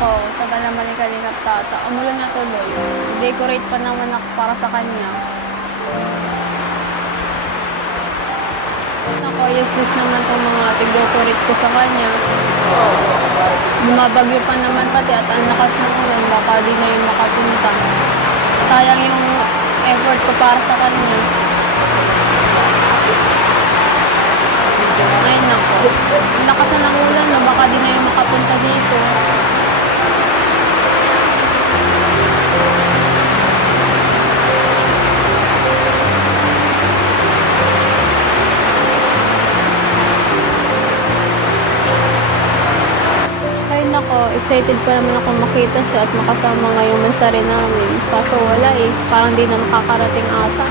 nako, tagal naman ni Kalingap Tata. Umulan na tuloy. Decorate pa naman ako para sa kanya. Nako, useless naman itong mga tig-decorate ko sa kanya. Bumabagyo pa naman pati at ang lakas ng ulan, baka di na yung makapunta. Sayang yung effort ko para sa kanya. Ay nako, ang lakas na ng ulan na baka di na yung makapunta dito. Ay nako, excited pa naman ako makita siya at makasama ngayong mansari namin. Kaso wala eh, parang di na makakarating ata.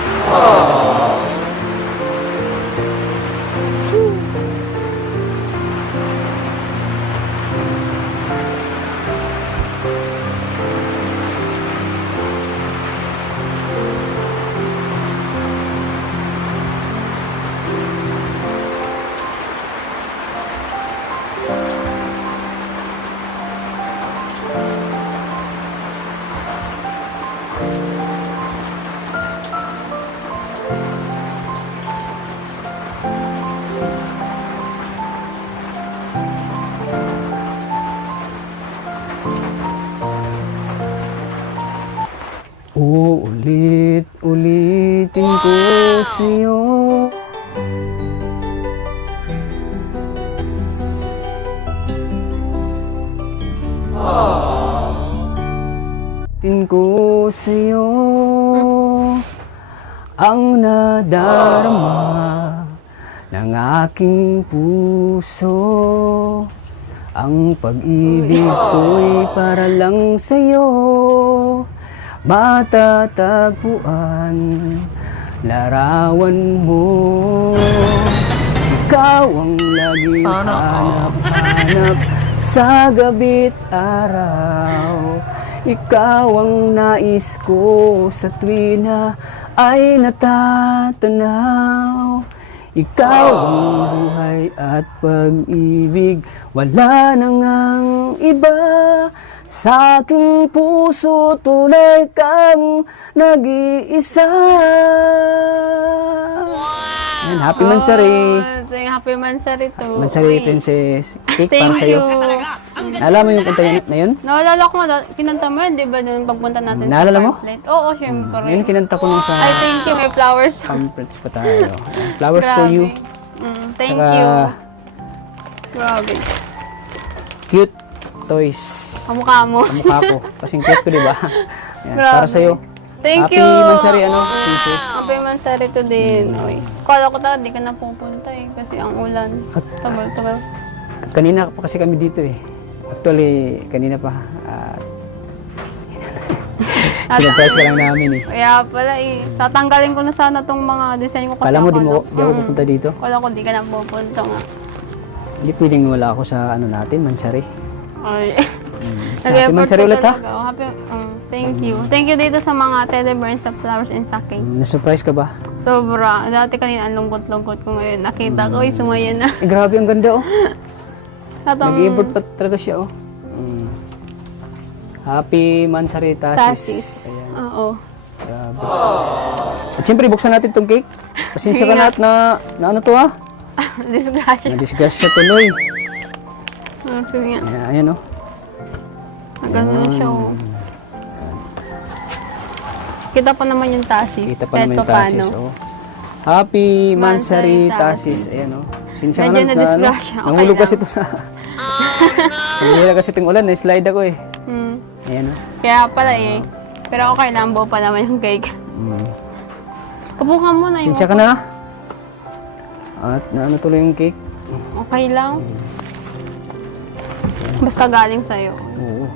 Ulit-ulitin ko sa'yo. Ulitin ko sa'yo ang nadarama ng aking puso. Ang pag-ibig ko'y para lang sa'yo matatagpuan, larawan mo. Ikaw ang laging hanap-hanap sa gabi't araw. Ikaw ang nais ko sa tuwina ay natatanaw. Ikaw ang buhay at pag-ibig, wala nang ang iba. Sa aking puso, tunay kang nag-iisa. Wow! Yan, happy Mansari. Happy Mansari to. Mansari Princess. Cake para Thank sa'yo. you. Naalala mo yung kanta na yun? Naalala ko nga, kinanta mo yun, di ba, nung pagpunta natin Naalala mo? Parklet? Oo, syempre. Yun kinanta ko nung sa Ay, thank you, may flowers. conference pa tayo. Flowers for you. Thank Saka, you. Grabe. Cute toys. Kamukha mo. Kamukha ko. Kasing cute ko, di ba? Yan, Grabe. para sa'yo. Thank Happy you. Mansari, Princess. Happy Mansari to din. Oy. Kala ko talaga di ka na pupunta eh, kasi ang ulan. Tagal. Kanina pa kasi kami dito eh. Actually, kanina pa. Sinurprise ka lang namin eh. Kaya pala eh, tatanggalin ko na sana tong mga design ko kasi Kala mo di ako ako pupunta dito? Kala ko di ka na pupunta nga. Hindi pwedeng wala ako sa ano natin, Mansari. Ay. Happy Mansari ulit ha? Thank you. Thank you dito sa mga teddy bears sa flowers and sa cake. Na-surprise ka ba? Sobra. Dati kanina ang lungkot-lungkot ko ngayon. Nakita ko, sumaya na. Eh, grabe, ang ganda oh. Nag-effort Nag-effort pa talaga siya oh. Happy Mansari Tasis. Tasis. Oo. Grabe. At siyempre, buksan natin itong cake. Pasensya ka na at na ano to ha? Disgrasya. Na-disgust siya tuloy. Sige nga. Ayan oh. Maganda na siya oh. Kita pa naman yung tasis. Kita pa naman yung Tasis oh. Happy Mansari Mansari Tasis. Ayan oh. Pasensya ka Medyo na na-disgrasya. Okay nahulog lang. kasi ito na. Hindi kasi itong ulan, na-slide ako eh. Ayan oh. Kaya pala eh. Pero okay lang, buo pa naman yung cake. Upo ka muna yung Pasensya ka na. At naano tuloy yung cake. Okay lang. Basta galing sa'yo. Oo.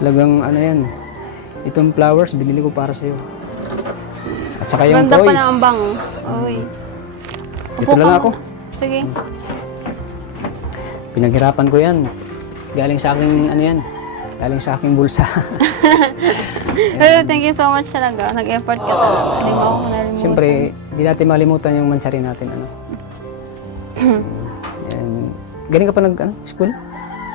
Talagang ano yan. Itong flowers, binili ko para sa'yo. At saka yung Ganda toys. pa na ang bango. Uy. Dito na lang ako. Sige. Pinaghirapan ko yan. Galing sa aking, ano yan, galing sa aking bulsa. Pero thank you so much talaga. Nag-effort ka talaga. Hindi mo ako nalimutan. Siyempre, di natin malimutan yung Mansari natin. Ano. Yan. Galing ka pa nag, ano, school?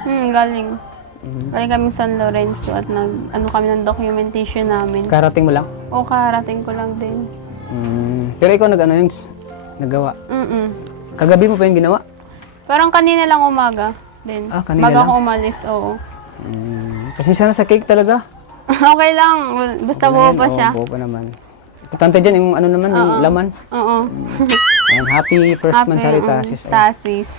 Galing. Galing kaming San Lorenzo at ano kami ng documentation namin. Karating mo lang? O karating ko lang din. Pero ikaw yun, nagawa. Kagabi mo pa yung ginawa? Parang kanina lang umaga din. Kanina Bago lang? ako umalis, oo. Kasi sana sa cake talaga. Okay lang, basta buo pa siya. Oo, buo pa naman. Importante dyan yung yung laman. Oo. Ayan, happy first Mansari Tasis. Ayan. Tasis.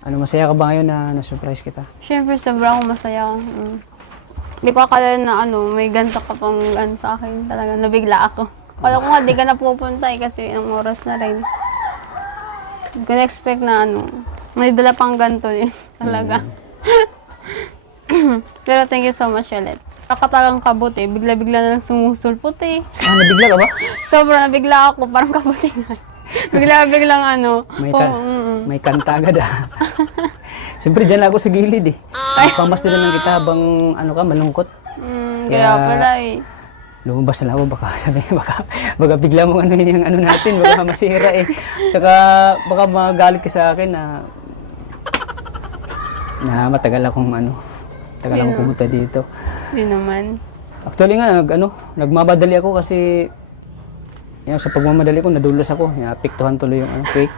Masaya ka ba ngayon na na-surprise kita? Siyempre, sobrang masaya. Hindi ko akala na may ganito ka pang sa akin. Talaga, nabigla ako. Kala ko nga, di ka na pupunta kasi ang oras na rin. Hindi ko na-expect na may dala pang ganito eh. Talaga. Pero thank you so much ulit. Nakatagang kabut eh. Bigla-bigla na lang sumusulpot eh. Nabigla ka ba? Sobrang nabigla ako. Parang kabutingan. Bigla-biglang May kanta agad Siyempre dyan ako sa gilid eh. Pamasira ng kita habang malungkot. Kaya pala eh. Lumabas na ako, baka sabihin, baka bigla mong yung natin, baka masira eh. Tsaka baka magalit ka sa akin na matagal akong pumunta dito. Hindi naman. Actually nga, nagmamadali ako kasi sa pagmamadali ko, nadulas ako. Apektuhan tuloy yung cake.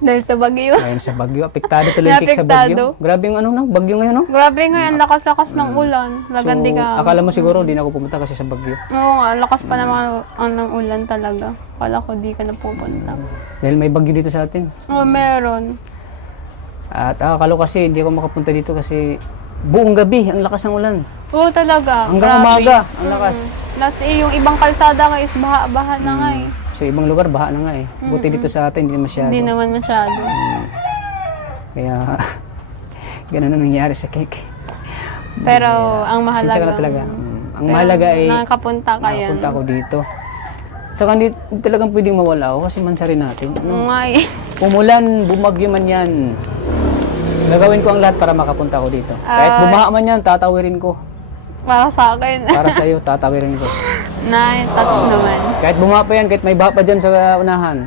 Dahil sa bagyo. Ayun sa bagyo, apektado tuloy yung cake sa bagyo. Grabe yung bagyo ngayon, no? Grabe ngayon, lakas-lakas ng ulan. Lagandi ka. Akala mo siguro di na ako pumunta kasi sa bagyo. Oo nga, lakas pa naman ng ulan talaga. Akala ko di ka na pupunta. Dahil may bagyo dito sa atin. Oo, meron. At akala ko kasi hindi ako makapunta dito kasi buong gabi ang lakas ng ulan. Oo talaga. Hanggang grabe. umaga ang lakas. Yung ibang kalsada nga is baha-baha na nga eh. Sa ibang lugar baha na nga eh. Buti dito sa atin hindi masyado. Hindi naman masyado. Kaya ganun ang nangyari sa cake. Pero ang mahalaga. Sinsya ka na talaga. Ang mahalaga ay nakapunta ka yan. nakapunta ako dito. Saka hindi talagang pwedeng mawala ako kasi mansarin natin. Oo nga eh. Umulan, bumagyo man yan. Gagawin ko ang lahat para makapunta ako dito. Kahit bumaha man yan, tatawirin ko. Para sa akin. Para sa iyo, tatawirin ko. Touch naman. Kahit bumaha pa yan, kahit may baha pa dyan sa unahan,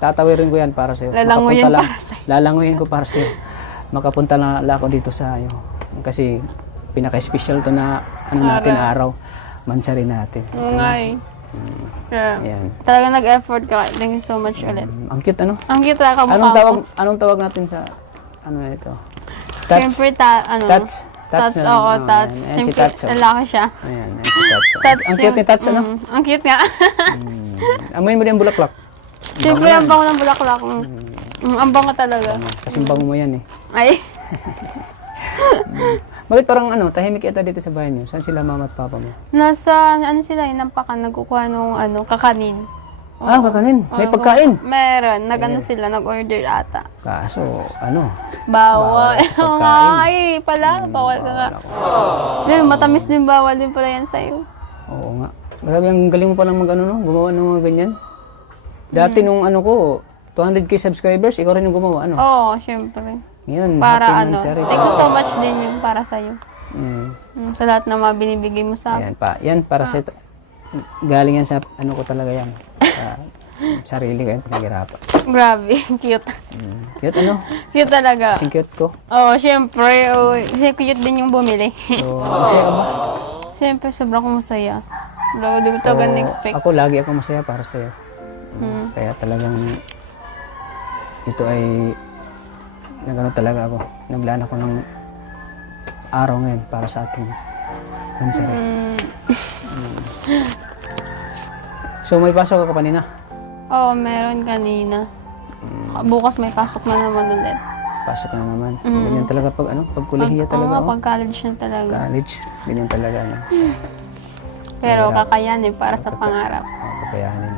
tatawirin ko yan para sa iyo. Lalanguyin para sa'yo. Lalanguyin ko para sa iyo. Makapunta na ako dito sa iyo. Kasi pinaka-special to na natin araw. Mansarin natin. Oo nga eh. Ayan. Talaga nag-effort ka. Thank you so much ulit. Ang cute ano? Ang cute talaga kamukha mo. Anong tawag natin sa na ito? Tats? Siyempre, Tats? Tats, na lang. oo, Tats. Ayan si Siyempre, Tats. lalaki siya. Ayan si Tats. Tats Ang cute ni Tats, ano? Ang cute nga. Amoyin mo din ang bulaklak. Siyempre, ang bango ng bulaklak. Ang bango talaga. Kasing bango mo yan eh. Ay. Bakit parang tahimik yata dito sa bahay niyo? Saan sila mama at papa mo? Nasa, sila, nampakan, nagkukuha nung, kakanin. Kakanin. May pagkain. Meron. Sila, nag-order ata. Kaso, Bawal. sa Oo pagkain. nga, pala. Bawal ka nga. Then, matamis din bawal din pala yan sa'yo. Oo nga. Grabe, ang galing mo palang gumawa ng mga ganyan. Dati nung ko, 200k subscribers, ikaw rin yung gumawa, Oo, syempre. Ngayon, Para happy Mansari. thank you so much din yung para sa'yo. Mm. Sa lahat na mga binibigay mo sa akin. Yan para sa ito. Galing yan sa ko talaga yan. Sa sarili ko yan, pinaghirapan. Grabe, cute. Cute Cute talaga. Kasing cute ko. Oo, syempre. Kasi cute din yung bumili. So, masaya ka ba? Syempre, sobrang kong masaya. Hindi ko talaga na-expect. Ako lagi ako masaya para sa'yo. Kaya talagang ito ay talaga ako. Naglaan ako ng araw ngayon para sa ating Mansari. So may pasok ka kanina? Oo, meron kanina. Bukas may pasok na naman ulit. Pasok ka na naman. Ganyan talaga pag kolehiya talaga. Oo, pag college na talaga. College, ganyan talaga. Pero kakayanin para sa pangarap. Kakayanin.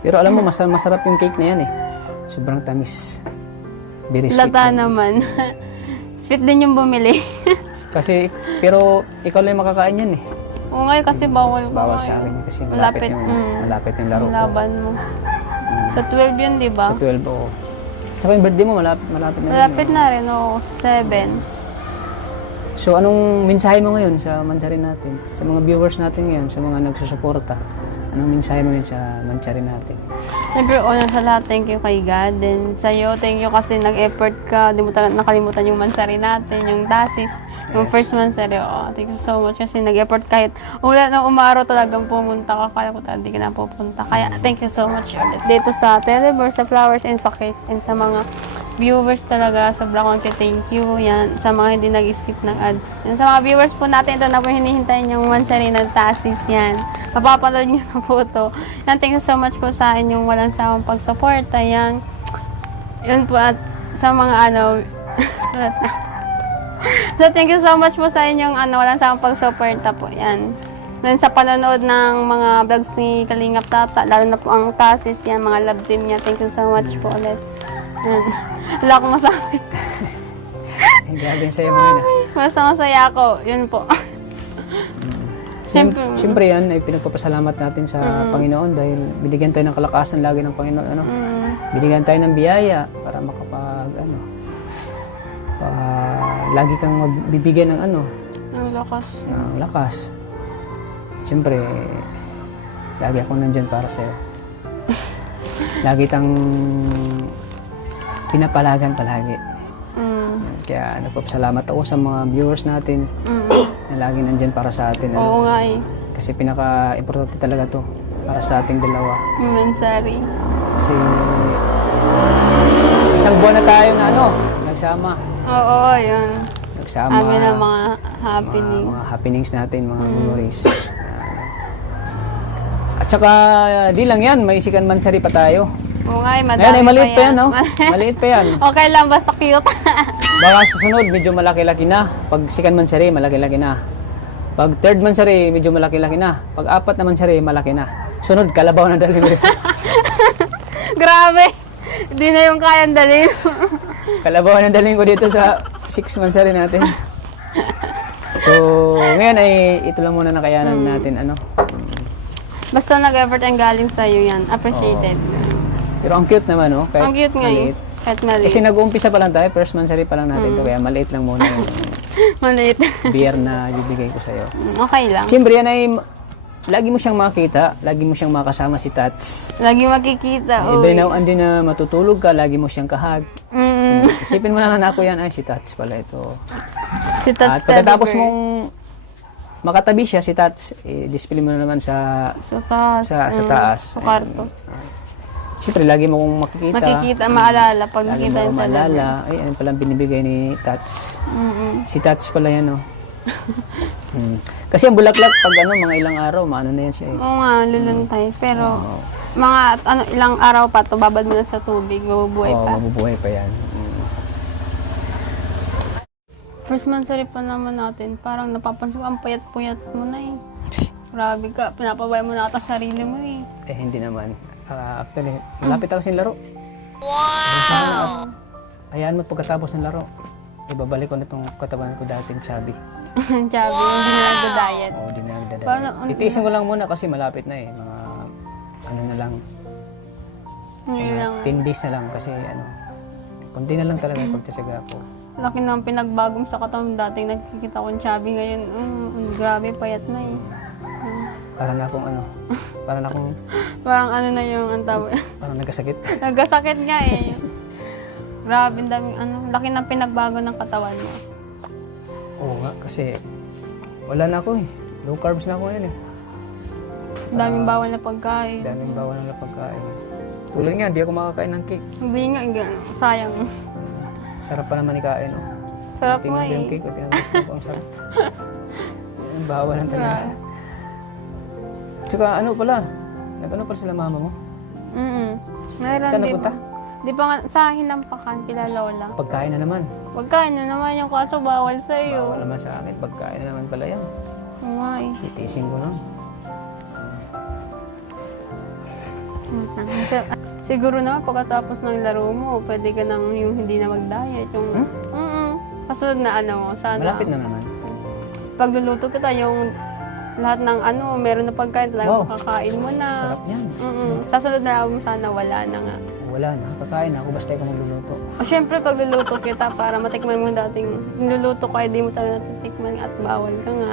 Pero alam mo, masarap yung cake na yan eh. Sobrang tamis. Very sweet. Lata naman. Sweet din yung bumili. Pero ikaw lang makakain yan eh. Oo nga, kasi bawal ko. Bawal sa akin kasi malapit yung laro ko. Laban mo. Sa 12 yun, di ba? Sa 12, oo. Tsaka yung birthday mo, malapit na rin. Malapit na rin, oo. Sa 7. So, anong mensahe mo ngayon sa Mansari natin? Sa mga viewers natin ngayon, sa mga nagsusuporta? Anong mensahe mo ngayon sa Mansari natin? Siyempre, una sa lahat, thank you kay God. Then, sa'yo, thank you kasi nag-effort ka. Di mo nakalimutan yung Mansari natin, yung Tasis. Yung first month sir, thank you so much kasi nag-effort kahit ulan na umaraw talagang pumunta ka. Kala ko talaga di ka na pupunta. Kaya thank you so much ulit dito sa Televerse, sa Flowers and sa Cake, and sa mga viewers talaga. Sobrang thank you. Yan, sa mga hindi nag-skip ng ads. Yan, sa mga viewers po natin, ito na po hinihintay yung mansari ng tasis. Yan, mapapanood nyo na po ito. Yan, thank you so much po sa inyong walang sawang pag-support. Yan, yun po, at sa mga so, thank you so much po sa inyong walang sawang pag-suporta po. Yan. Then sa panonood ng mga vlogs ni Kalingap Tata, lalo na po ang tasis, yan, mga love team niya. Thank you so much po ulit. Yan. Wala akong masabi. Grabe sa'yo mga ina. Basta masaya ako. Yun po. Siyempre yan ay pinagpapasalamat natin sa Panginoon dahil binigyan tayo ng kalakasan lagi ng Panginoon. Binigyan tayo ng biyaya para lagi kang magbibigyan ng Ang lakas. ng lakas. Siyempre, lagi ako nandyan para sa'yo. Lagi tang pinapalagan palagi. Kaya nagpapasalamat ako sa mga viewers natin na lagi nandyan para sa atin. Oo nga eh. Kasi pinaka-importante talaga to para sa ating dalawa. Mansari. Kasi isang buwan na tayo na nagsama. Oo, yun. Nagsama. Kami na mga happening. Mga happenings natin, mga memories. At saka, di lang yan, may Sikan Mansari pa tayo. Oo nga eh, madami Ngayon ay maliit pa yan, no? Maliit pa yan. Okay lang, basta cute. Baka sa sunod, medyo malaki-laki na. Pag Sikan Mansari, malaki-laki na. Pag third Mansari, medyo malaki-laki na. Pag apat na Mansari, malaki na. Sunod, kalabaw na delivery. Grabe. Hindi na yung kayang dalhin. Kalabaw na dalhin ko dito sa 6 Mansari natin. So, ngayon ay ito lang muna nakayanan natin, Basta nag-effort ang galing sa'yo yan. Appreciated. Pero ang cute naman, no? Kahit Ang cute nga eh. maliit. Kahit maliit. Kasi nag-uumpisa pa lang tayo, first Mansari pa lang natin to, kaya maliit lang muna yung Maliit. beer na ibibigay ko sa'yo. Okay lang. Siyempre, yan ay lagi mo siyang makita, lagi mo siyang makasama si Tats. Lagi makikita. Every now and then na matutulog ka, lagi mo siyang kahag. Mm. Isipin mo na lang ako yan, ay si Tats pala ito. Si Tats At pagkatapos mong makatabi siya, si Tats, display mo na naman sa sa taas. sa taas. Sa kwarto. Siyempre, lagi mo kong makikita. Makikita, maalala. Pag Lagi nakita mo yung maalala. Ay, ano palang binibigay ni Tats. Si Tats pala yan, no? Kasi ang bulaklak, pag mga ilang araw, maano na yan siya eh. Oo nga, luluntay. Pero, mga ilang araw pa to babad mo na sa tubig, mabubuhay Oo, pa. mabubuhay pa yan. First Mansari pa naman natin, parang napapansin ko, ang payat-puyat mo na eh. Grabe ka, pinapabay mo na ata sarili mo eh. Eh, hindi naman. Actually, malapit ako sa laro. Wow! Hayaan mo pagkatapos ng laro. Ibabalik ko na itong katawan ko dating chubby. Chubby, hindi na nagda-diet. Oo, di na nagdadala. Paano- Titiisin ko lang muna kasi malapit na eh. Mga, na lang, Ngayon lang. 10 days na lang kasi konti na lang talaga yung pagtsatsaga ko. Laki ng pinagbagong sa katawan. Dating nakikita ko chubby, ngayon, grabe, payat na eh. Parang akong Parang na yung ang tawag. parang nagkasakit. Nagkasakit nga eh. Grabe, ang daming laki ng pinagbago ng katawan mo. Oo nga, kasi wala na ako eh. Low carbs na ako ngayon eh. Daming bawal na pagkain. Daming bawal na pagkain. Tulad nga, di ako makakain ng cake. Hindi nga, sayang. Sarap pa naman ikain, oh. Sarap Tingnan nga ko yung eh. cake, pinag-gusto ko ang sarap. Yung bawal lang talaga. Tsaka pala, nag-ano pala sila mama mo? Mayroon Saan din. napunta? Di ba nga, sa Hinampakan, kila Lola. Pagkain na naman. Pagkain na naman yung kaso bawal sa'yo. Bawal naman sa akin, pagkain na naman pala yan. Oo nga eh. Titiisin ko lang. Siguro naman pagkatapos ng laro mo, pwede ka nang yung hindi na mag-diet. Yung, kasunod na sana. Malapit na naman. Pagluluto kita, yung lahat ng meron na pagkain, talagang makakain mo na. Sarap yan. Sasunod na ako sana wala na nga. Wala na, kakain ako basta ikaw magluluto. O syempre, pagluluto kita para matikman mo dating niluluto ko, ay di mo talaga natitikman at bawal ka nga.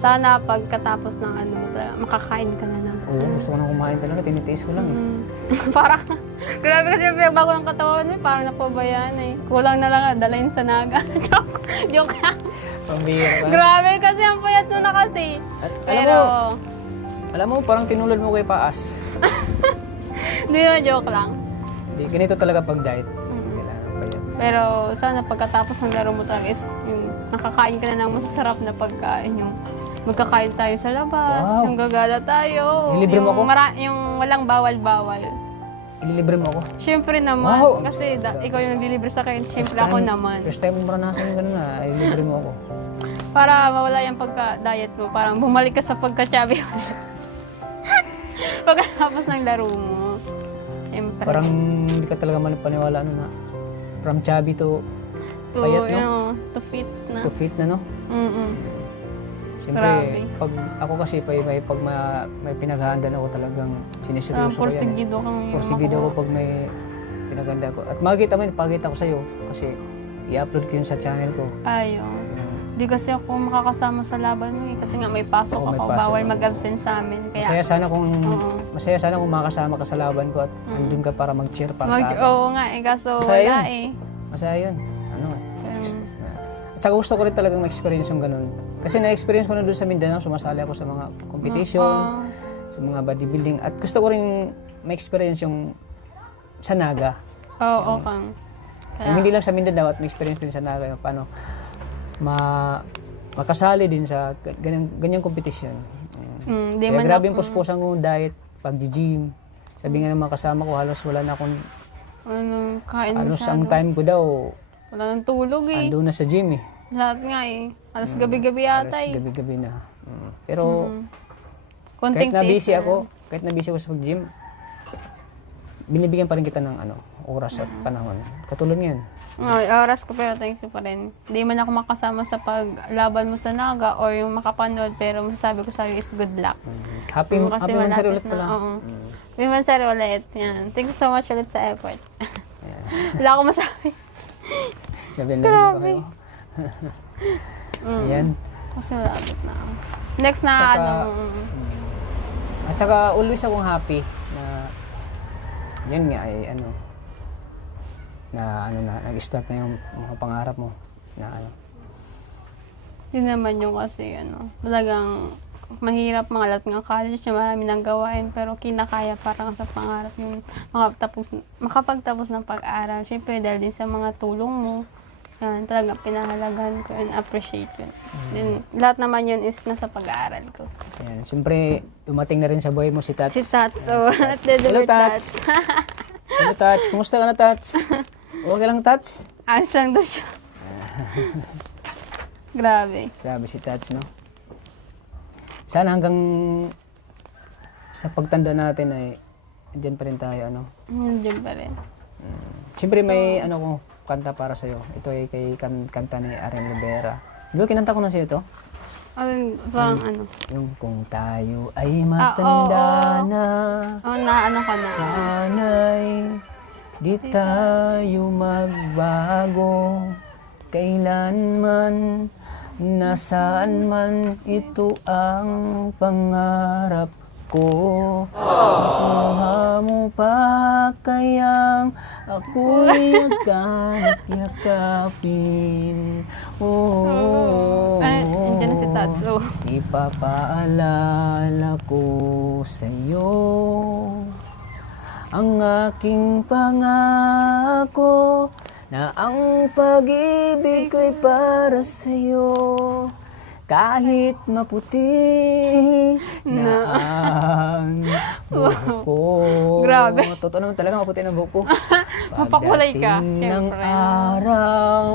Sana pagkatapos ng makakain ka na lang. Oo, gusto ko nang kumain talaga, tinitiis ko lang eh. Parang, grabe kasi yung pinagbago ng katawan mo, parang napabayaan eh. Kulang na lang, dalayin sa naga. Joke lang. Pambira ka. Grabe kasi ang payat mo na kasi. At Pero, alam mo, parang tinulad mo kay Paas. hindi na joke lang. Di, ganito talaga pag diet. Kailangan pa yan. Pero sana pagkatapos ng laro mo talaga is yung nakakain ka na ng masasarap na pagkain, yung magkakain tayo sa labas, Wow. yung gagala tayo. Ililibre mo yung ako? yung walang bawal-bawal. Ililibre mo ako. Siyempre naman, Wow. kasi ikaw yung naglilibre sa akin, siyempre ako naman. First time mo maranasan yung ganun na, ay libre mo ako. Para mawala yung pagka-diet mo, parang bumalik ka sa pagka-chubby ulit. Pagkatapos ng laro mo. Siyempre. Parang hindi ka talaga manipaniwala ano na. From chubby to to, payat, no? To fit na. to fit na, no? Mm-mm. Siyempre, Grabe. pag ako kasi pag may pinaghahandaan ako talagang siniseryoso ko yan. Porsigido kang Porsigido ako pag may pinaghanda ko. At makikita mo yun, pakita ko sa'yo. Kasi i-upload ko yun sa channel ko. Ayaw. Yun. Di kasi ako makakasama sa laban mo eh. Kasi nga may pasok Oo, may ako. pasok Bawal ako. mag-absent sa amin. Kaya, Masaya sana kung makasama ka sa laban ko at andun ka para mag-cheer para sa akin. oo nga eh. Kaso Masaya wala yun. eh. Masaya yun. Ano eh. Um, At saka gusto ko rin talagang ma-experience yung ganun. Kasi na-experience ko na doon sa Mindanao, sumasali ako sa mga competition, sa mga bodybuilding. At gusto ko rin ma-experience yung sa Naga. Oo, kang. Yung hindi lang sa Mindanao at ma-experience din sa Naga. Yung paano makasali din sa ganyang competition. Di Kaya man grabe yung puspusan kong diet, pag-gym. Sabi nga ng mga kasama ko, halos wala na akong, Kain halos masyado. ang time ko daw, Wala nang tulog eh. ando na sa gym eh. Lahat nga eh. Alas gabi-gabi yata Halos eh. gabi-gabi na. Pero Konting kahit na taste busy na. ako, kahit na busy ako sa pag-gym, binibigyan pa rin kita ng oras at panahon. Katulad ngayon. Ay, oras ko pero thanks you pa rin. Hindi man ako makasama sa paglaban mo sa Naga or yung makapanood pero masasabi ko sa'yo is good luck. Happy Kasi Mansari malapit ulit pala. Oo. Happy Mansari ulit. Yan. Thank you so much ulit sa effort. Ayan. Wala akong masabi. Sabi na Grabe. kayo. Ayan. Kasi malapit na ako. Next na Tsaka, ano. At saka always akong happy na yun nga ay nag-start na yung mga pangarap mo na Yun naman yung kasi talagang mahirap mga lahat ng college na marami nang gawain pero kinakaya para sa pangarap yung makapagtapos ng pag-aral. Siyempre dahil din sa mga tulong mo, yan, talagang pinahalagahan ko and appreciate yun. Then, lahat naman yun is nasa pag-aaral ko. ayan. Siyempre, dumating na rin sa buhay mo si Tats. Si Tats, so, at the Hello, Tats. Tats. Hello, Tats. Kumusta ka na, Tats? Okay lang, Tats? Ayos lang daw siya. Grabe. Grabe si Tats, no? Sana hanggang sa pagtanda natin ay dyan pa rin tayo, Nandiyan pa rin. Siyempre may ko kanta para sa'yo. Ito ay kay kanta ni Ariel Rivera. Di ba kinanta ko na sa'yo ito? Parang Yung kung tayo ay matanda na, na ka na. sana'y di tayo magbago. Kailanman, nasaan man, ito ang pangarap ko. Nakuha mo pa kayang ako'y agad yakapin. Nandiyan na si Tats. Ipapaalala ko sa'yo ang aking pangako na ang pag-ibig ko'y para sa'yo. Kahit maputi na ang buhok ko. Grabe. Totoo naman talaga maputi na buhok ko. Mapakulay ka, Pagdating ng syempre. araw,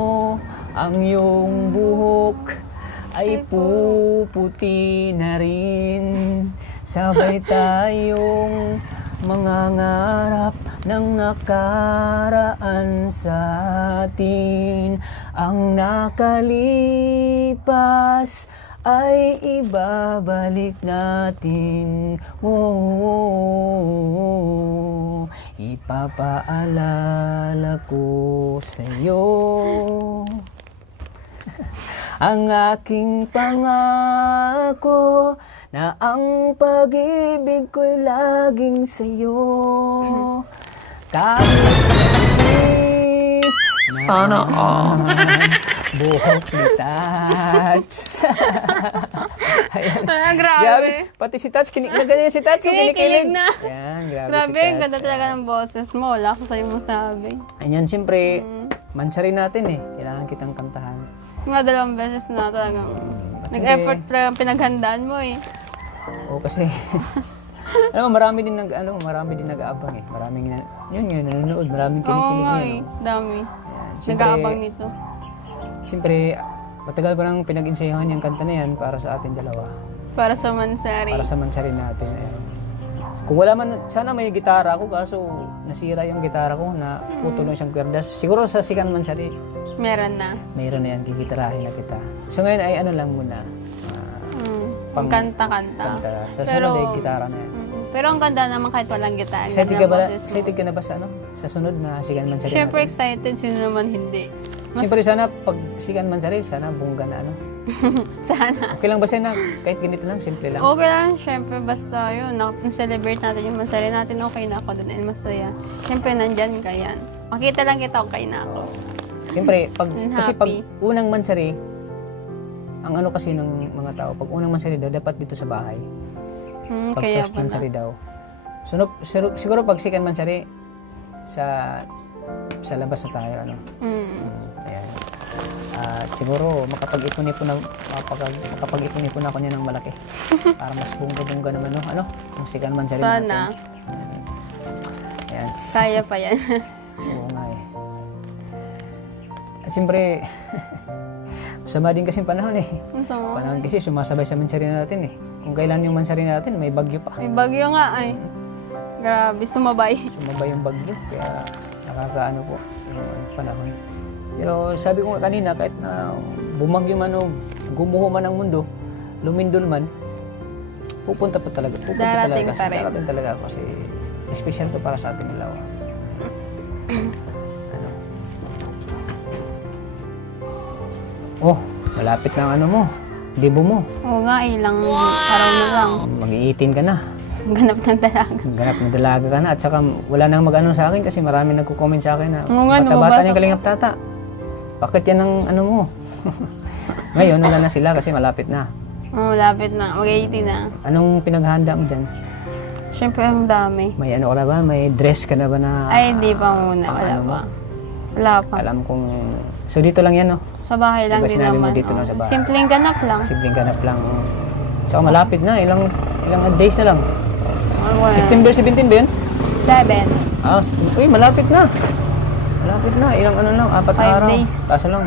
ang iyong buhok ay puputi na rin. Sabay tayong mangangarap ng nakaraan sa atin. Ang nakalipas ay ibabalik natin. Ipapaalala ko sa'yo ang aking pangako na ang pag-ibig ko'y laging sa'yo. Kahit Sana all. buhok ni Tats. Ayan. Grabe. Pati si Tats, na ganyan si Tats, Kinikilig kinikilig. na. Yan, grabe, Grabe, si Tats. ang ganda talaga ng boses mo. Wala ko sa'yo masabi. Ayan, siyempre, mansa rin natin eh. Kailangan kitang kantahan. Mga dalawang beses na talagang At nag-effort pa ang pinaghandaan mo eh. Oo, kasi alam mo, marami din nag-aabang eh. Maraming nanonood, maraming Oo kinikilig nga yun. eh. Dami. Ayan. Nag-aabang nito. Siyempre, matagal ko nang pinag-insayahan yung kanta na yan para sa ating dalawa. Para sa Mansari. Para sa mansa rin natin. Ayan. Kung wala man, sana may gitara ako, kaso nasira yung gitara ko na putol lang siyang kwerdas. Siguro sa Sikan Mansari, Meron na. mayroon na yan, gigitarahin na kita. So ngayon ay ano lang muna, Pang- Kanta-kanta. kanta. Sa Pero- sunod ay gitara na yan. Pero ang ganda naman kahit walang gitara. Ang Excited ganda ka ba, ng boses mo. excited ka na ba sa ano? Sa sunod na Sikan Mansari Siyempre natin? excited. Sino naman hindi? Siyempre sana pag Sikan Mansari, sana bongga na ano. Sana. Okay lang ba sa'yo na kahit ganito lang, simple lang? Okay lang, syempre, basta yun, na-celebrate natin yung Mansari natin, okay na ako dun, and masaya. Syempre, nandyan ka yan. Makita lang kita, okay na ako. Siyempre, kasi pag Happy. unang Mansari, ang ano kasi ng mga tao, pag unang Mansari daw, dapat dito sa bahay. Pag Kaya first pala. Mansari daw. So, siguro pag second Mansari, sa labas na tayo, ano. Ayan. At siguro, makapag-ipon-ipon ako niya ng malaki. Para mas bongga-bongga naman, no? Ano? Yung second Mansari natin. Sana. Ayan. Kaya pa yan. Oo nga eh. At siyempre, masama din kasi panahon eh. Ito. Panahon kasi sumasabay sa mansari natin eh. Kung kailan yung mansari natin, may bagyo pa. May bagyo nga ay. Grabe, sumabay. Sumabay yung bagyo, kaya nakakaano po yung panahon. Pero sabi ko nga kanina, kahit na bumagyo man o gumuho man ang mundo, lumindol man, pupunta Darating talaga. pa rin. Darating talaga ako kasi special to para sa ating dalawa. Ano? Oh, malapit na ang ano mo, debo mo. Oo nga, ilang araw na lang. Mag-18 ka na. Ganap ng dalaga. Ganap na dalaga ka na at saka wala nang mag-ano sa akin kasi marami nagko-comment sa akin na Oo nga, bata-bata nababasa niyang ko. kalingap tata. Bakit yan ang ano mo? Ngayon, wala na sila kasi malapit na. Oo, lapit na. Mag-18 na. Anong pinaghahanda mo dyan? Siyempre, ang dami. May ano ka na ba? May dress ka na ba na... Ay, hindi pa muna. Wala ano mo? pa. Wala pa. Alam kong... So dito lang yan, no? Sa bahay lang Diba din sinabi mo naman. dito lang sa bahay? Simpleng ganap lang. Simpleng ganap lang. Saka malapit na. Ilang days na lang. Wala. September 17 ba yun? 7. Ah, uy, malapit na. Malapit na. Ilang ano lang, 4 5 araw. days. Kaso lang,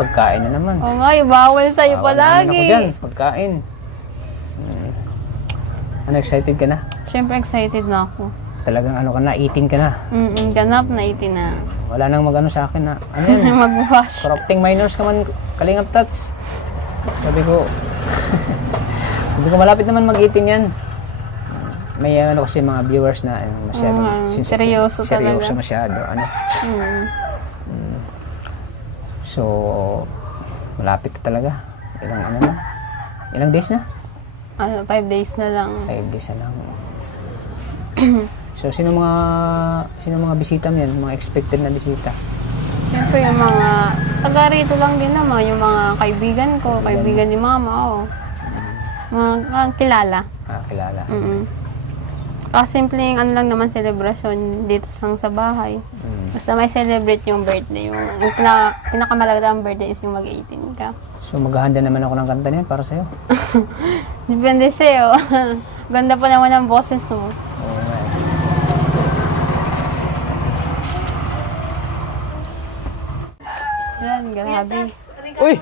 pagkain na naman. Oo nga, yung bawal sa'yo Bawal naman ako palagi. dyan, pagkain. Ano, excited ka na? Siyempre, excited na ako. Talagang ano ka na, eating ka na. Ganap na 18 na. Wala nang mag-ano sa akin na, ano yan, Mag-wash. corrupting minors ka man, kalingap tats. Sabi ko, malapit naman mag-eating yan. May ano kasi mga viewers na masyadong seryoso seryoso talaga. masyado. Ano. Mm. So, malapit na talaga. Ilang days na? 5 days na lang. 5 days na lang. So, sino mga bisita mo yan? Mga expected na bisita? Siyempre, yung mga taga rito lang din naman. Yung mga kaibigan ko, kaibigan ni mama, oh. Mga kilala. Kilala. Simpleng ano lang naman celebration dito lang sa bahay. Basta may celebrate yung birthday. Yung pinakamalaga ang birthday is yung mag-18 ka. So, maghahanda naman ako ng kanta niyan para sa'yo. Depende sa'yo. Ganda pa naman ang boses mo. Oo nga eh. Yan, grabe. Uy!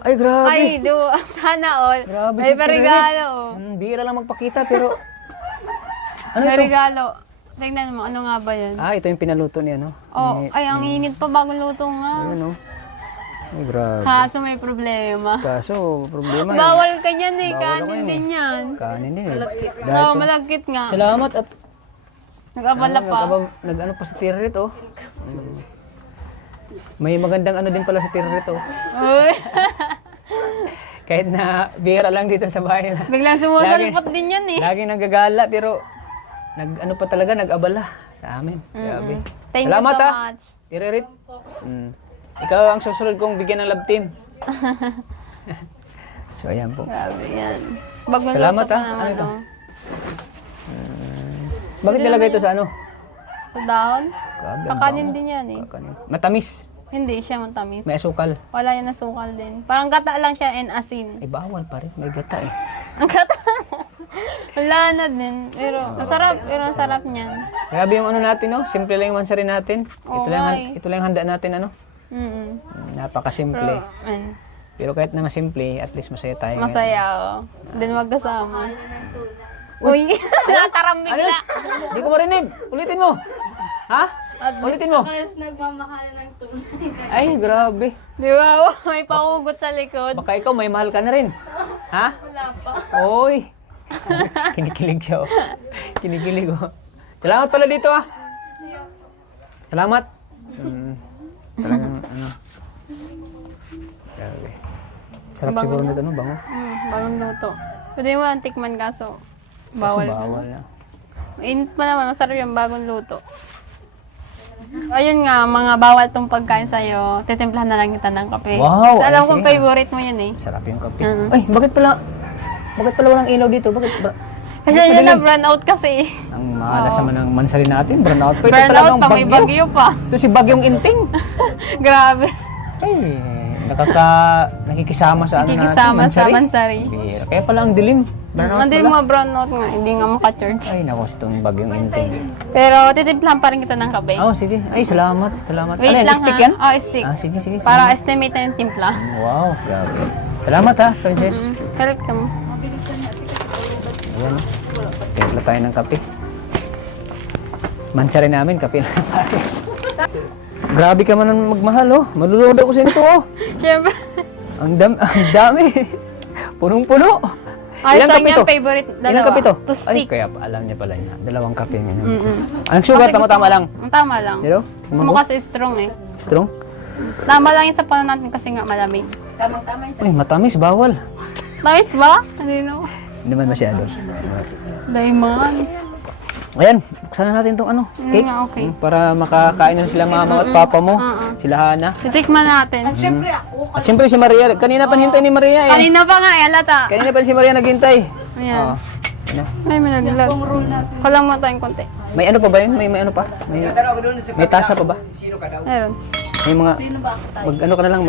Ay, grabe! Ay, sana all. Grabe May si parigalo. Bira lang magpakita pero... Ano May ito? regalo. Tingnan mo, ano nga ba yan? Ito yung pinaluto niya, no? Oh, ay, ang init pa bago luto nga. Ayun, no? Ay, grabe. Kaso may problema. Kaso, problema Bawal ka niyan eh, Bawal ako kanin yan din yan. Kanin din eh. Oo, malagkit nga. Salamat at Nag-abala pa. nag-ano pa si Tirrit, oh. May magandang ano din pala si Tirrit, oh. Uy. kahit na bihira lang dito sa bahay nila. Biglang sumusulpot din yan eh. Lagi nagagala pero ano pa talaga, nag-abala sa amin. Grabe. Thank Salamat you so ha. much. Tiririt. Ikaw ang susunod kong bigyan ng love team. So ayan po. Grabe yan. Bagong Salamat, luto pa ah. naman, Ano ito? oh. Bakit nilagay ito sa ano? Sa dahon? Grabe, ang Kakanin bango. din yan eh. Kakanin. Matamis. Hindi siya matamis. May asukal. Wala yan na sukal din. Parang gata lang siya and asin. Eh bawal pa rin. May gata eh. Ang gata. Wala na din. Pero ang sarap niyan. Grabe yung ano natin, no? Simple lang yung mansari natin. Oo, Ito lang yung handa natin, ano? Napakasimple. Pero kahit na masimple, at least masaya tayo. ngayon. Masaya, oh. Din magkasama. Uy, natarang bigla. Hindi ko marinig. Ulitin mo. Ha? Ulitin mo. Nagmamahal ng tunay. Ay, grabe. Di ba? Oh, may paugot sa likod. Baka ikaw may mahal ka na rin. Ha? Wala pa. Oy. Kinikilig siya, oh. Kinikilig, oh. Salamat pala dito, ah. Salamat. Talagang, ano. Grabe. Sarap Bango siguro niya. nito, no? Bango. Bagong luto. Pwede mo ang tikman kaso. Bawal. Kaso bawal na. Init pa naman, masarap yung bagong luto. Ayun nga, mga bawal tong pagkain sa'yo. Titimplahan na lang kita ng kape. Wow, Kasi alam ay, kong sige. favorite mo yun eh. Sarap yung kape. Ay, bakit pala walang ilaw dito? Bakit Kasi yun na brown out kasi. ang maalas naman ng mansari natin, burn out pa. Ito Brown out talagang pa, may bagyo pa. Ito si Bagyong Inting. Grabe. Ay, nakikisama sa ano natin, Nakikisama sa mansari. mansari. Bihira. Kaya pala ang dilim. Burn out Hindi pala. mo brown out nga, hindi nga maka-charge. Ay, naku, itong Bagyong Inting. Pero titimplahan pa rin kita ng kape. Oh, sige. Ay, salamat. Salamat. Wait Ano yan, lang stick ha. yan? Oh, stick. Ah, sige, sige. Para salamat. estimate na yung timpla. Wow, grabe. Salamat ha, Princess. Welcome. Ayan. Timpla tayo ng kape. Mansari namin, kape na Paris. Grabe ka man ang magmahal, oh. Malulod ako sa ito, oh. Siyempre. Ang dami. Punong-puno. Ay, Ilang sa kape niya to? favorite dalawa. Ilang kape to? To Ay, stick. kaya alam niya pala niya. Dalawang kape niya. Mm-mm. Ang sugar, Kasi tama-tama lang. Ang tama lang. Pero, Gusto mo kasi strong eh. strong? Tama lang yun sa paano natin kasi nga malamig. Uy, matamis, bawal. Tamis ba? Hindi no. Hindi naman masyado. Daiman. Ayan, buksan na natin itong ano, Yun cake. nga, okay. Para makakain na sila mama at papa mo. Sila Hana. Titikman natin. At syempre si Maria, kanina pa hintay ni Maria eh. Kanina pa nga, alata. Kanina pa si Maria naghintay. Ayan. Oo. Ano? Ay, may naglag. Kalang mo tayong konti. May ano pa ba yun? May ano pa? May tasa pa ba? Meron. May mga ano ka na lang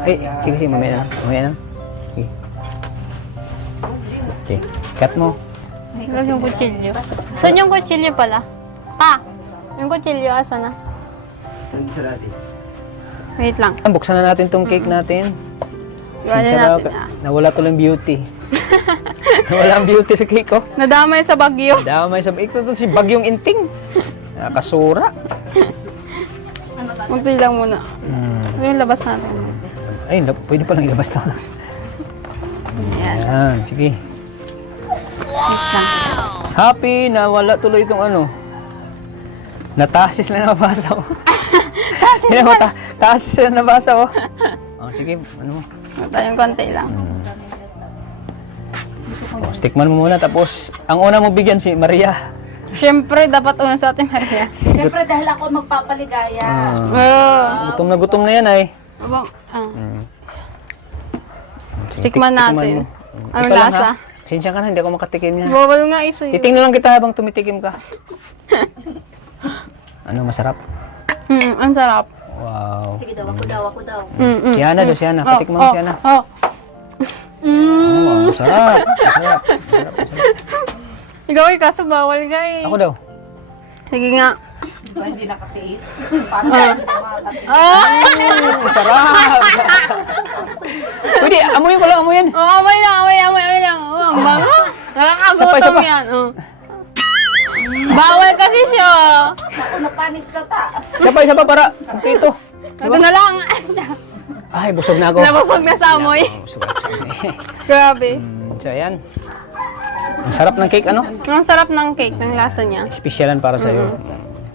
Ay, sige, mamaya na. Mamaya na. Sige. Okay. Cut mo. Tapos yung kutsilyo. Saan yung kutsilyo pala? Pa! Yung kutsilyo, asa na? Wait lang. Buksan na natin tong cake natin. Iwanan Sinsya natin, nawala tulang beauty. Nawala ang beauty sa cake ko. Nadamay sa bagyo. Damay sa ito to si Bagyong Inting. Nakasura. Kunti lang muna. Ano yung labas natin? Ay, pwede palang ilabas to. Ayan. Ayan, sige. Wait lang. Happy na wala tuloy itong ano. Natasis lang nabasa ko. Tasis lang nabasa ko. Oh, sige, ano mo. Tayong konti lang. Oh, stickman mo muna tapos ang una mo bigyan si Maria. Siyempre, dapat una sa ating Maria. Siyempre dahil ako magpapaligaya. Gutom na yan ay. Abang, Sige, Tikman tikman natin. mo. Ang Ikaw lang, lasa. ha? Sinsya ka na, hindi ako makatikim niya. Bawal nga isa yun. Titingnan lang kita habang tumitikim ka. Ano, masarap? Ang sarap. Wow. Sige daw, ako daw. Si Hana do, si Hana. Patikman mo si Hana. Oh. Masarap. Masarap. Ikaw ay kaso bawal ka eh. Ako daw. Sige nga. Diba hindi nakatiis? Parang hindi makakatiis. Masarap. Pwede, amuyin ko lang, amuyin. Oh, amoy lang. Oh, ang bango. Nakakagutom Sabay. yan. Oh. Bawal kasi siya. Ako napanis na ta. Isa pa para kompleto. Ito na lang. Ay, busog na ako. Nabusog na sa amoy. Busog ako. Grabe. So, ayan. Ang sarap ng cake, ano? Ang sarap ng cake, ng lasa niya. Specialan para sa'yo.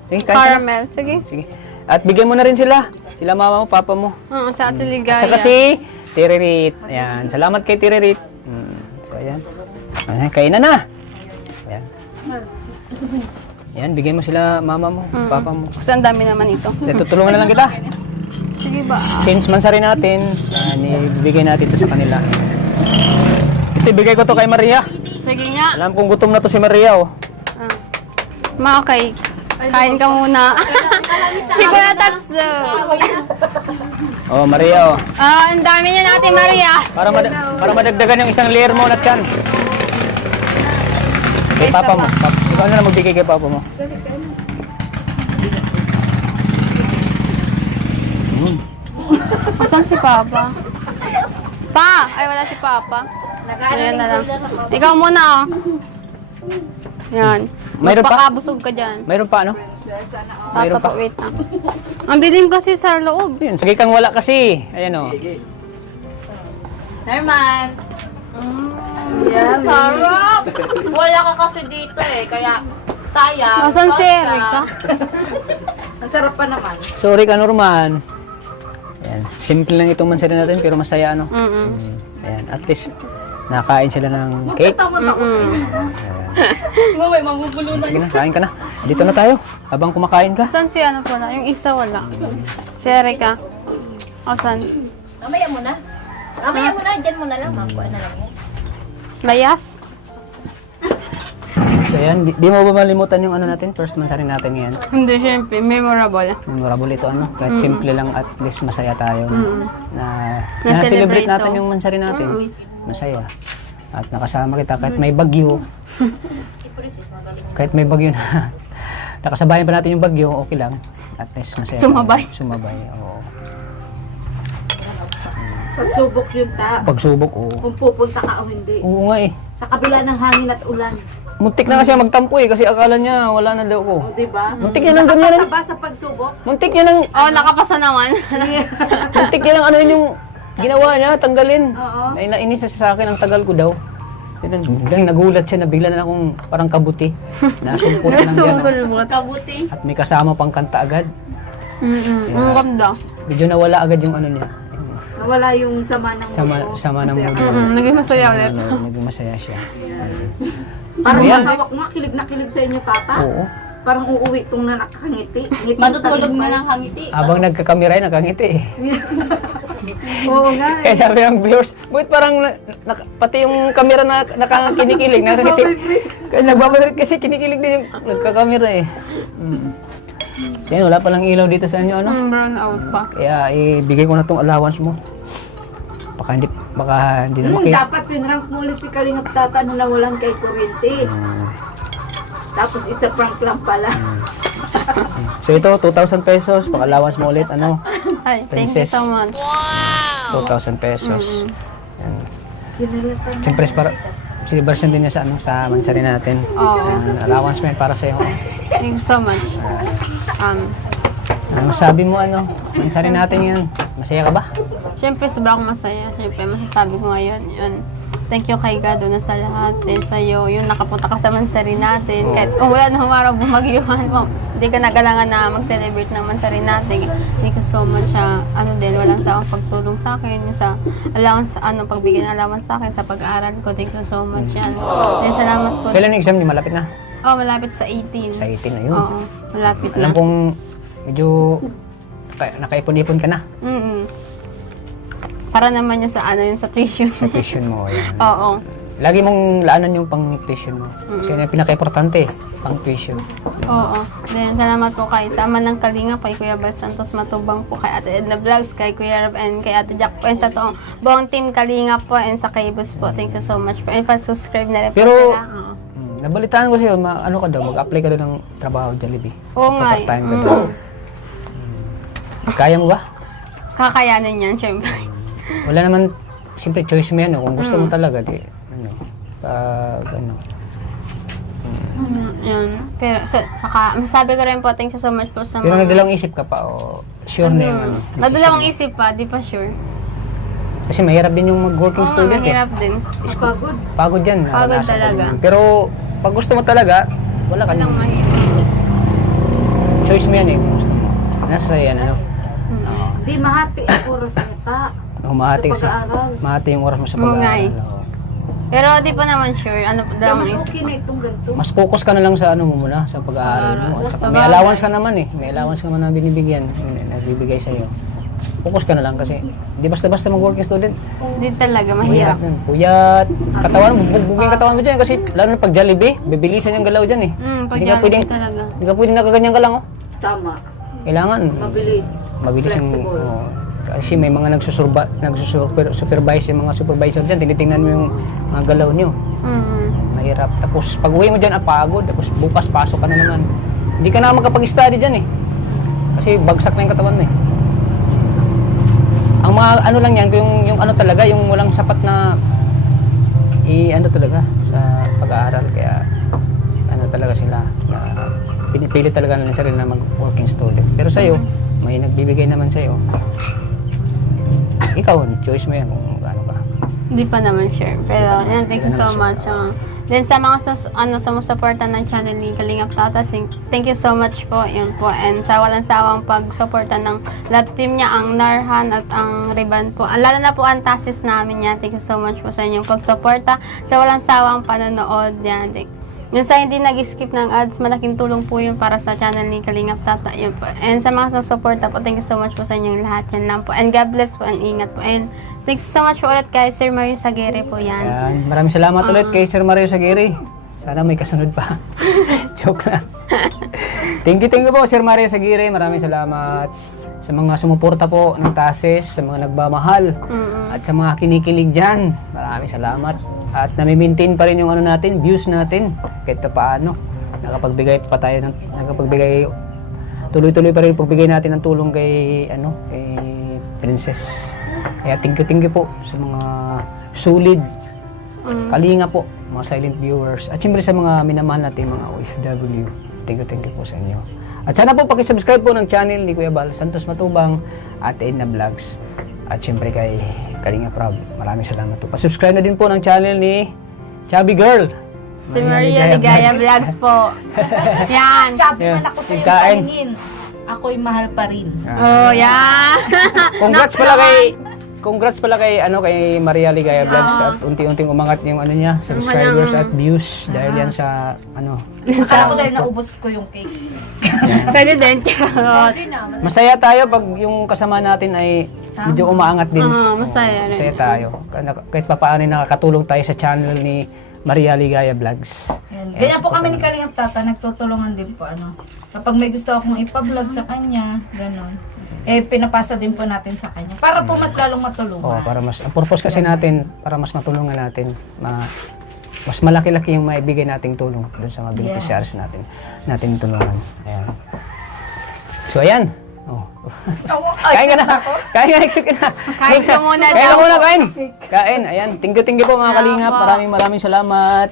Sige, kain ka na. Caramel. Sige. Sige. At bigyan mo na rin sila. Sila mama mo, papa mo. Oo, sa Ate At Ligaya. saka Tiririt. Ayan. Salamat kay Tiririt. So, ayan. Ayan, kainan na. Ayan. Ayan, bigyan mo sila mama mo, papa mo. Kasi ang dami naman ito. Tutulungan na lang kita. Sige ba? Since mansari natin, ibigay natin ito sa kanila. Ito, ibigay ko to kay Maria. Sige nga. Alam kong gutom na to si Maria, oh. Okay. Kain ka muna. Si Kuya Tats daw. Oh, Maria, oh. Ang dami niya natin, Maria. Para madagdagan yung isang layer mo na tiyan. Kay papa mo. Ikaw na lang magbigay kay papa mo. Asan si Papa? Pa! Ay, wala si Papa. Ayan na lang. Ikaw muna, oh. Yan. Mayroon pa? Magpakabusog ka dyan. Mayroon pa, ano? Mayroon Papa, pa. wait lang. Ang dilim kasi sa loob. Yun, sige kang wala kasi. Ayan, oh. Norman. Sarap! Wala ka kasi dito eh, kaya sayang. Asan si Erika? Ang sarap pa naman. Sorry ka, Norman. Ayan. Simple lang itong mansari natin, pero masaya, ano? Ayan, at least nakain sila ng cake. Mamay, mabubulo na. Sige na, kain ka na. Dito na tayo, habang kumakain ka. Asan si ano po na? Yung isa wala. Si Erika. Asan? Mamaya mo na. Mamaya mo na, dyan mo na lang. Magkuha na lang yan. Layas? So ayan, di mo ba malimutan yung ano natin, first mansari natin ngayon. Hindi, syempre. Memorable. Memorable ito, ano? Kahit simple lang, at least masaya tayo. Na Na-celebrate celebrate natin to. yung mansari natin. Masaya. At nakasama kita kahit may bagyo. Kahit may bagyo na. Nakasabayan pa natin yung bagyo, okay lang. At least masaya. Sumabay. tayo. Sumabay, oo. Pagsubok yun ta. Pagsubok, oo. Kung pupunta ka o hindi. Oo nga eh. Sa kabila ng hangin at ulan. Muntik na kasi magtampo eh, kasi akala niya wala na daw ko. O, diba? Muntik niya ng ganyan. Nakapasa ba sa pagsubok? Muntik niya ng, Oh, nakapasa naman. muntik niya ng ano yun yung ginawa niya, tanggalin. Oo. Ay, nainis siya sa akin, ang tagal ko daw. Yun, biglang nagulat siya na bigla na akong parang kabuti. Nasumpot na ng gano'n. Sungkulbot. Kabuti. At may kasama pang kanta agad. Ang ganda. Medyo nawala agad yung ano niya. Nawala yung sama ng Sama ng Kasi mundo. Naging masaya ulit. Naging masaya siya. Parang Ayan. masawa ko nga, kilig na kilig sa inyo, tata. Oo. Parang uuwi itong na nakakangiti. Ngiti Matutulog na lang hangiti. Habang nagkakamera, nakangiti eh. Oo nga eh. Kaya sabi ng viewers, buit parang pati yung camera na nakakinikilig, nakangiti. Kaya nagbabalit kasi kinikilig din yung nagkakamera eh. So yan, wala palang ilaw dito sa inyo, ano? Brown out pa. Kaya ibigay ko na tong allowance mo. Baka hindi na Dapat pinrank mo ulit si Kalingap Tata na nawalan kay Kurente. Tapos it's a prank lang pala. So ito, 2,000 pesos. Pang allowance mo ulit, ano? Ay, thank you Princess. so much. 2,000 pesos. Yan. Kinalatan. Siyempre, para celebration din niya sa, ano, sa mansari natin. Oo. Allowance mo yan para sa'yo. Thank you so much. Ano masabi mo, ano? Mansari natin yan. Masaya ka ba? Siyempre, sobrang masaya. Siyempre, masasabi ko ngayon, yun. Thank you kay God na sa lahat. Then sa'yo, yun, nakapunta ka sa mansari natin. Kahit wala na humaraw bumagyuhan mo, hindi ka nagalangan na mag-celebrate ng mansari natin. Thank you so much sa, walang sa pagtulong sa akin, yung sa allowance, pagbigyan ng allowance sa akin sa pag-aaral ko. Thank you so much yan. Then salamat po. Kailan yung exam ni malapit na? Oh, malapit sa 18. Sa 18 na yun. Oo, malapit Alam na. kong medyo nakaipon-ipon ka na Para naman yun sa yung sa tuition. sa tuition mo. Yan. Oo. Lagi mong laanan yung pang tuition mo. Kasi yun yung pinaka-importante, pang tuition. Oo. Then, salamat po kay Tama ng Kalinga, kay Kuya Bal Santos Matubang po, kay Ate Edna Vlogs, kay Kuya Rob, and kay Ate Jack po, and sa buong team Kalinga po, and sa kay Bus po. Thank you so much po. And pa-subscribe na rin po Pero, sila. Oo. Nabalitaan ko sa'yo, ano ka daw, mag-apply ka daw ng trabaho, Jollibee. Oo nga. Part-time ka daw. Kaya mo ba? Kakayanin yan, syempre. Wala naman, simple choice mo yan. Kung gusto mo talaga, di, ano. Yan. Pero, saka, masabi ko rin po, thank you so much po sa Pero nagdalawang isip ka pa, o sure na yung ano. Nadalawang isip pa, di pa sure. Kasi mahirap din yung mag-working Oo, student mahirap din. Pagod. Pagod yan. Pagod naranasan ko talaga. din. Pero, pag gusto mo talaga, wala ka Walang lang. mahirap. Choice mo yan eh, kung gusto mo. Nasa yan, ano. Di mahati ang oras niya, ta. Humahati kasi. Sa pag-aaral. Mahati yung oras mo sa Oo nga pag-aaral. eh. Oo. Pero di pa naman sure. Ano pa Kaya daw mas ang okay na itong ganito. Mas focus ka na lang sa ano mo muna, sa pag-aaral mo. At saka may Sabagay. allowance ka naman eh. May allowance ka naman na binibigyan, nagbibigay sa iyo. Focus ka na lang kasi hindi basta-basta mag-working student. Di talaga, mahirap. Yun. Puyat, katawan mo, bugbugin katawan mo dyan kasi lalo na pag Jollibee, bibilisan yung galaw dyan eh. Pag Hindi ka pwedeng, talaga. hindi ka pwedeng nakaganyan ka lang oh. Tama. Kailangan Mabilis. mabilis yung Flexible. kasi may mga nagsusupervise yung mga supervisor dyan, tinitingnan mo yung mga galaw nyo. Mahirap. Tapos pag uwi mo dyan, pagod. Tapos bukas pasok ka na naman. Hindi ka na makapag-study dyan eh. Kasi bagsak na yung katawan mo eh. Ang mga ano lang yan, yung ano talaga, yung walang sapat na ano talaga sa pag-aaral. Kaya ano talaga sila na pinipili talaga nila sarili na mag-working student. Pero sa'yo, may nagbibigay naman sa'yo. Ikaw, choice mo yan kung ano ka. Hindi pa naman sure. Pero, yan, thank you so much. Then sa mga sumusuporta ng channel ni Kalingap Tata, thank you so much po. Yun po. And sa walang sawang pagsuporta ng lahat team niya, ang Narhan at ang Riban po. Lalo na po ang tasis namin yan. Thank you so much po sa inyong pagsuporta. Sa walang sawang panonood yan. Yun sa hindi nag-skip ng ads, malaking tulong po yun para sa channel ni Kalingap Tata. Yun po. And sa mga sumusuporta po, thank you so much po sa inyong lahat. Yan lang po. And God bless po and ingat po. And thanks so much po ulit kay Sir Mario Sagere po yan. Ayan. Maraming salamat ulit kay Sir Mario Sagiri. Sana may kasunod pa. Joke lang. Thank you po Sir Mario Sagiri. Maraming salamat sa mga sumuporta po ng TASES, sa mga nagmamahal, at sa mga kinikilig dyan. Maraming salamat. At nami-maintain pa rin yung ano natin, views natin. Kahit na paano. Nakapagbigay pa tayo tuloy-tuloy pa rin pagbigay natin ng tulong kay Princess. Kaya thank you po sa mga solid kalinga po, mga silent viewers. At siyempre sa mga minamahal natin mga OFW. Thank you po sa inyo. At sana po pakisubscribe po ng channel ni Kuya Bal Santos Matubang at Edna Vlogs. At siyempre kay Kalinga Prab. Maraming salamat po. Pasubscribe na din po ng channel ni Chubby Girl. Si Maria Ligaya Vlogs po. Yan. Sabi Yeah. man ako sa iyo, Kain. kainin. Ako'y mahal pa rin. Oh, yan. Congrats pala kay Maria Ligaya Vlogs at unti-unting umangat yung ano niya, subscribers at views dahil yan sa Akala ko dahil naubos ko yung cake. Pwede din. Masaya tayo pag yung kasama natin ay medyo umaangat din. Masaya rin. Masaya tayo. Kahit pa paano nakakatulong tayo sa channel ni Maria Ligaya Vlogs. Yan. Ganyan po kami ni Kalingap Tata, nagtutulungan din po. Kapag may gusto akong ipa-vlog sa kanya, gano'n. Pinapasa din po natin sa kanya. Para po mas lalong matulungan. Para ang purpose kasi natin, para mas matulungan natin, mas malaki-laki yung maibigay nating tulong doon sa mga beneficiaries natin tulungan. Ayan. So, ayan. Kain ka na. Kain ka, exit ka na. Kain ka muna Kain ka daw muna, po. kain. Ayan. Thank you po mga kalingap. Maraming salamat.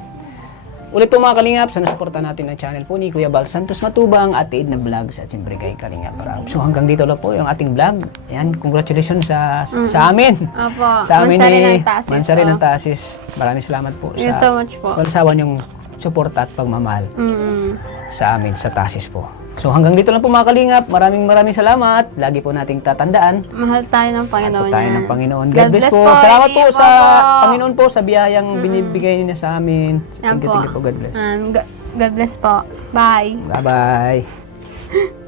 Ulit po mga kalingap, sana supportan natin ang channel po ni Kuya Bal Santos Matubang at Edna Vlogs at siyempre kay Kalingap Prab. So hanggang dito lang po yung ating vlog. Ayan, congratulations sa amin. Opo. Sa amin ni Mansari ng Tasis. ng Tasis. Maraming salamat po Thank you so much po. walang sawa niyong suporta at pagmamahal sa amin, sa Tasis po. So hanggang dito lang po mga kalingap. Maraming salamat. Lagi po nating tatandaan. Mahal tayo ng Panginoon. Mahal po tayo yan. ng Panginoon. God bless po. Salamat po sa Panginoon po sa biyayang binibigay niya sa amin. Yan Thank you po. God bless. God bless po. Bye. Bye-bye.